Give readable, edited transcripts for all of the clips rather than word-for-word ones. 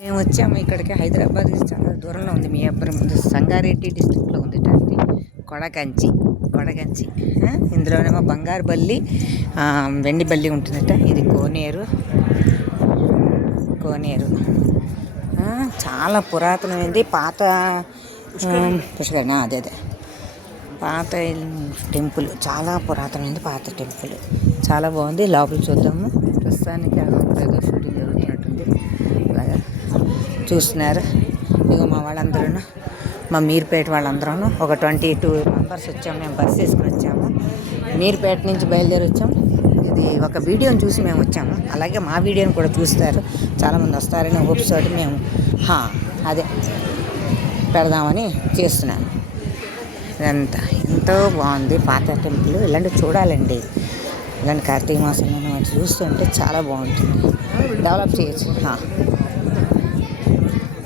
మేము వచ్చాము ఇక్కడికి హైదరాబాద్కి చాలా దూరంలో ఉంది. మియాపురం సంగారెడ్డి డిస్ట్రిక్ట్లో ఉంది. అది కొడగంచి ఇందులోనేమో బంగారు బల్లి, వెండి బల్లి ఉంటుందట. ఇది కోనేరు చాలా పురాతనమైంది. పాత పుష్కరణ అదే పాత టెంపుల్, చాలా పురాతనమైంది పాత టెంపుల్. చాలా బాగుంది. లోపల చూద్దాము. ప్రస్తుతానికి ఏదో షూటింగ్ జరుగుతున్నట్టుంది. అలాగా చూస్తున్నారు. ఇక మా వాళ్ళందరూ, మా మీర్పేట వాళ్ళందరూ ఒక 22 మెంబర్స్ వచ్చాము. మేము బస్సు వేసుకుని వచ్చాము. మీర్పేట నుంచి బయలుదేరి వచ్చాము. ఇది ఒక వీడియోని చూసి మేము వచ్చాము. అలాగే మా వీడియోని కూడా చూస్తారు, చాలామంది వస్తారని హోప్స్ తోటి మేము అదే పెడదామని చేస్తున్నాను. ఇదంతా ఎంతో బాగుంది పాత టెంపుల్. ఇలాంటివి చూడాలండి. ఇలాంటి కార్తీక మాసంలో వాటి చూస్తుంటే చాలా బాగుంటుంది. డెవలప్ చేయొచ్చు.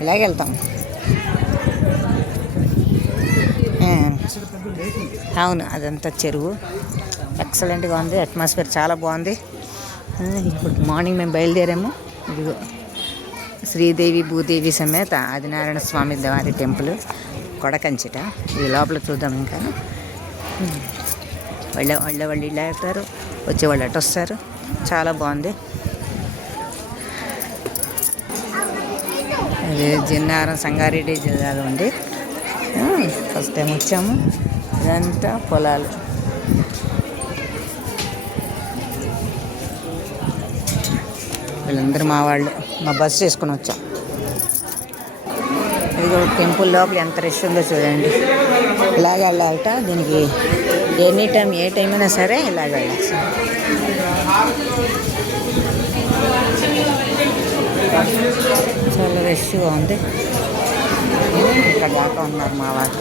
ఇలాగే వెళ్తాం. అవును, అదంతా చెరువు. ఎక్సలెంట్గా ఉంది. అట్మాస్ఫియర్ చాలా బాగుంది. ఇప్పుడు మార్నింగ్ మేము బయలుదేరాము. ఇదిగో శ్రీదేవి భూదేవి సమేత ఆదినారాయణ స్వామి వారి టెంపుల్ కొడకంచిట. ఇది లోపల చూద్దాం. ఇంకా వాళ్ళు ఇలా వెళ్తారు, వచ్చేవాళ్ళు అటు వస్తారు. చాలా బాగుంది. ఇది జిన్నారం సంగారెడ్డి జిల్లాలో ఉంది. ఫస్ట్ టైం వచ్చాము. ఇదంతా పొలాలు. వీళ్ళందరూ మా వాళ్ళు. మా బస్సు చేసుకుని వచ్చాం. ఇది టెంపుల్ లోపల ఎంత రష్ ఉందో చూడండి. ఇలాగ వెళ్ళాలట. దీనికి ఎనీ టైం, ఏ టైం అయినా సరే ఇలాగ వెళ్ళాలి. చాలా రష్గా ఉంది. ఇక్కడ దాకా ఉన్నారు మా వాళ్ళు.